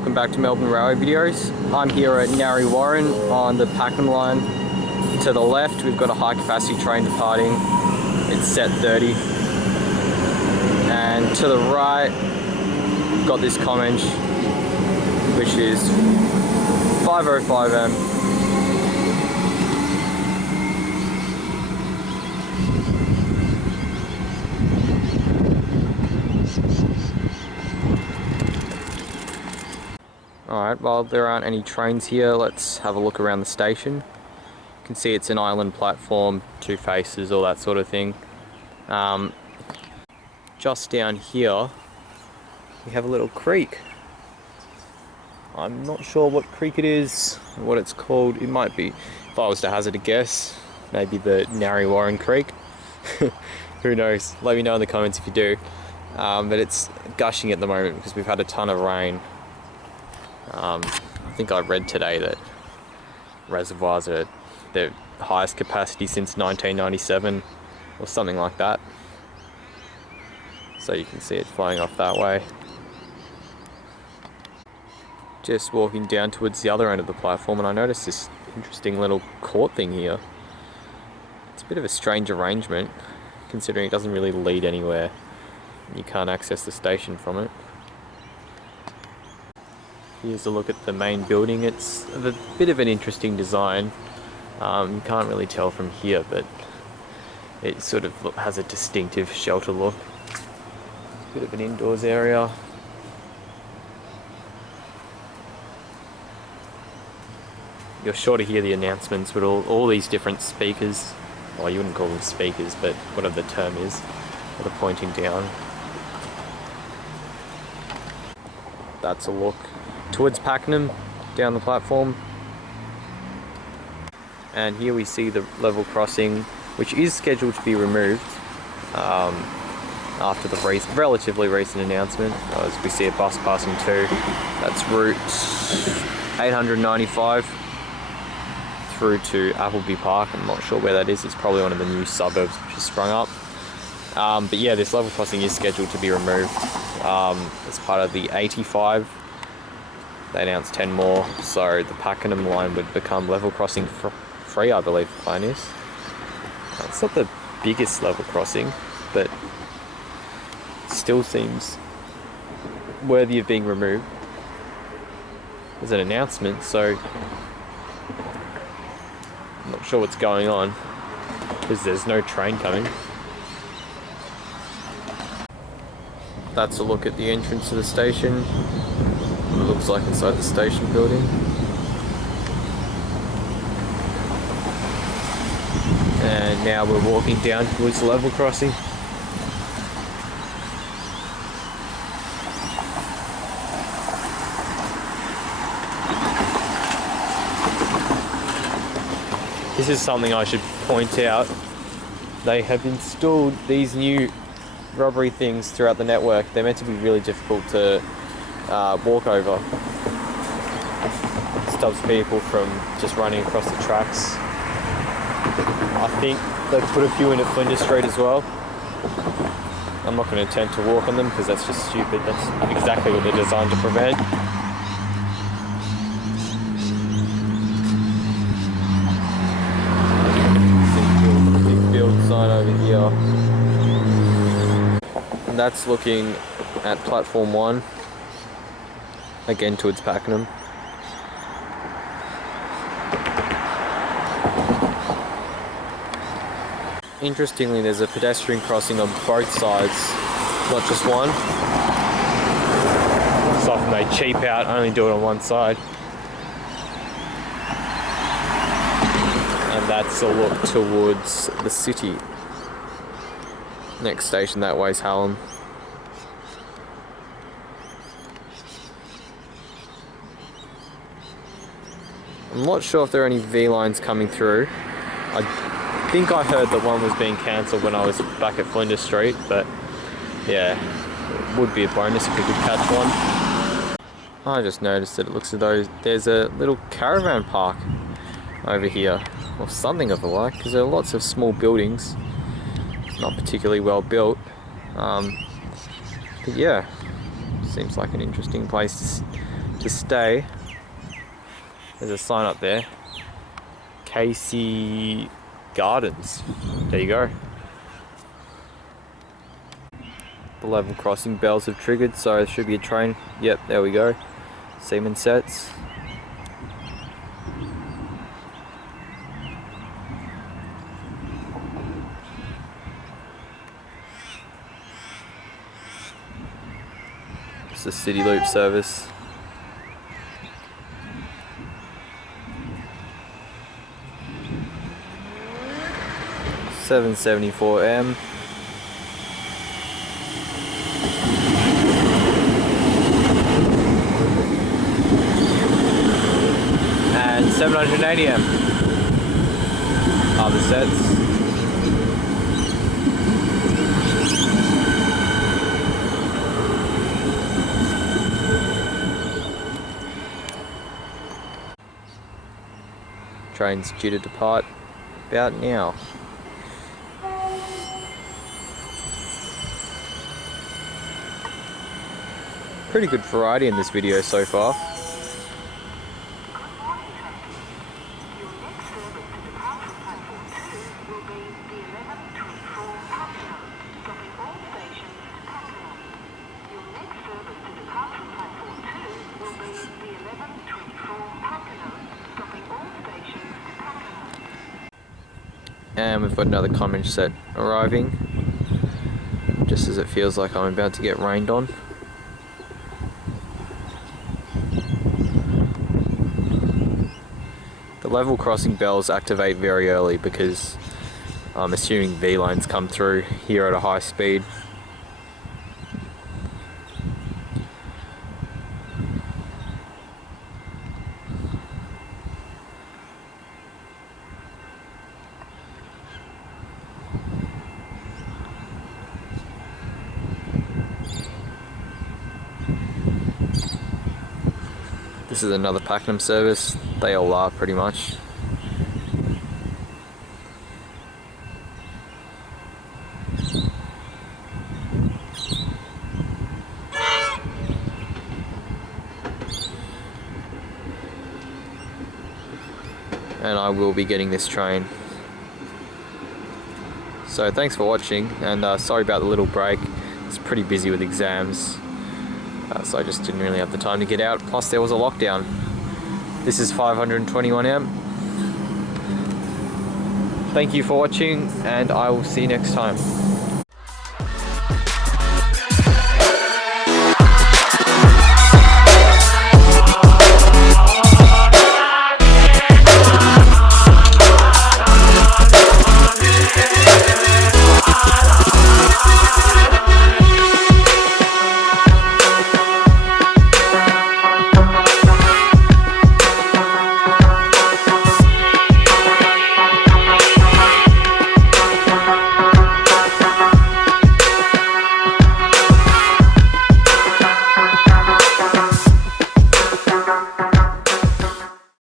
welcome back to Melbourne Railway videos. I'm here at Narre Warren on the Pakenham line. To the left we've got a high capacity train departing. It's set 30. And to the right we've got this Comenge, which is 505M. Alright, while there aren't any trains here, let's have a look around the station. You can see it's an island platform, two faces, all that sort of thing. Just down here, we have a little creek. I'm not sure what creek it is, what it's called. It might be, if I was to hazard a guess, maybe the Narre Warren Creek. Who knows? Let me know in the comments if you do. But it's gushing at the moment because we've had a ton of rain. I think I read today that reservoirs are their highest capacity since 1997 or something like that. So you can see it flowing off that way. Just walking down towards the other end of the platform and I noticed this interesting little court thing here. It's a bit of a strange arrangement considering it doesn't really lead anywhere. You can't access the station from it. Here's a look at the main building. It's a bit of an interesting design. You can't really tell from here, but it sort of has a distinctive shelter look. Bit of an indoors area. You're sure to hear the announcements with all these different speakers. Well, you wouldn't call them speakers, but whatever the term is, that are pointing down. That's a look towards Pakenham, down the platform. And here we see the level crossing, which is scheduled to be removed after the relatively recent announcement. As we see a bus passing too. That's route 895 through to Appleby Park. I'm not sure where that is. It's probably one of the new suburbs which has sprung up. But yeah, this level crossing is scheduled to be removed as part of the 85. They announced 10 more, so the Pakenham line would become level crossing free, I believe the plan is. It's not the biggest level crossing, but still seems worthy of being removed. There's an announcement, so I'm not sure what's going on, because there's no train coming. That's a look at the entrance to the station. It looks like inside the station building. And now we're walking down towards the level crossing. This is something I should point out. They have installed these new rubbery things throughout the network. They're meant to be really difficult to walk over. Stops people from just running across the tracks. I think they've put a few in at Flinders Street as well. I'm not going to attempt to walk on them because that's just stupid. That's exactly what they're designed to prevent. Big build sign over here. And that's looking at platform 1. Again towards Pakenham. Interestingly, there's a pedestrian crossing on both sides, not just one. It's often they cheap out, only do it on one side. And that's a look towards the city. Next station that way is Hallam. I'm not sure if there are any V lines coming through. I think I heard that one was being cancelled when I was back at Flinders Street, but yeah, it would be a bonus if we could catch one. I just noticed that it looks as though there's a little caravan park over here, or something of the like, because there are lots of small buildings, not particularly well built. But yeah, seems like an interesting place to stay. There's a sign up there. Casey Gardens. There you go. The level crossing bells have triggered, so there should be a train. Yep, there we go. Seaman sets. It's the City Loop service. $7.74M. And $780M. Other sets. Train's due to depart about now. Pretty good variety in this video so far. And we've got another Common set arriving, just as it feels like I'm about to get rained on. The level crossing bells activate very early because I'm assuming V-lines come through here at a high speed. This is another Pakenham service. They all are pretty much. And I will be getting this train. So thanks for watching, and sorry about the little break. It's pretty busy with exams. So I just didn't really have the time to get out, plus there was a lockdown. This is 521M. Thank you for watching, and I will see you next time.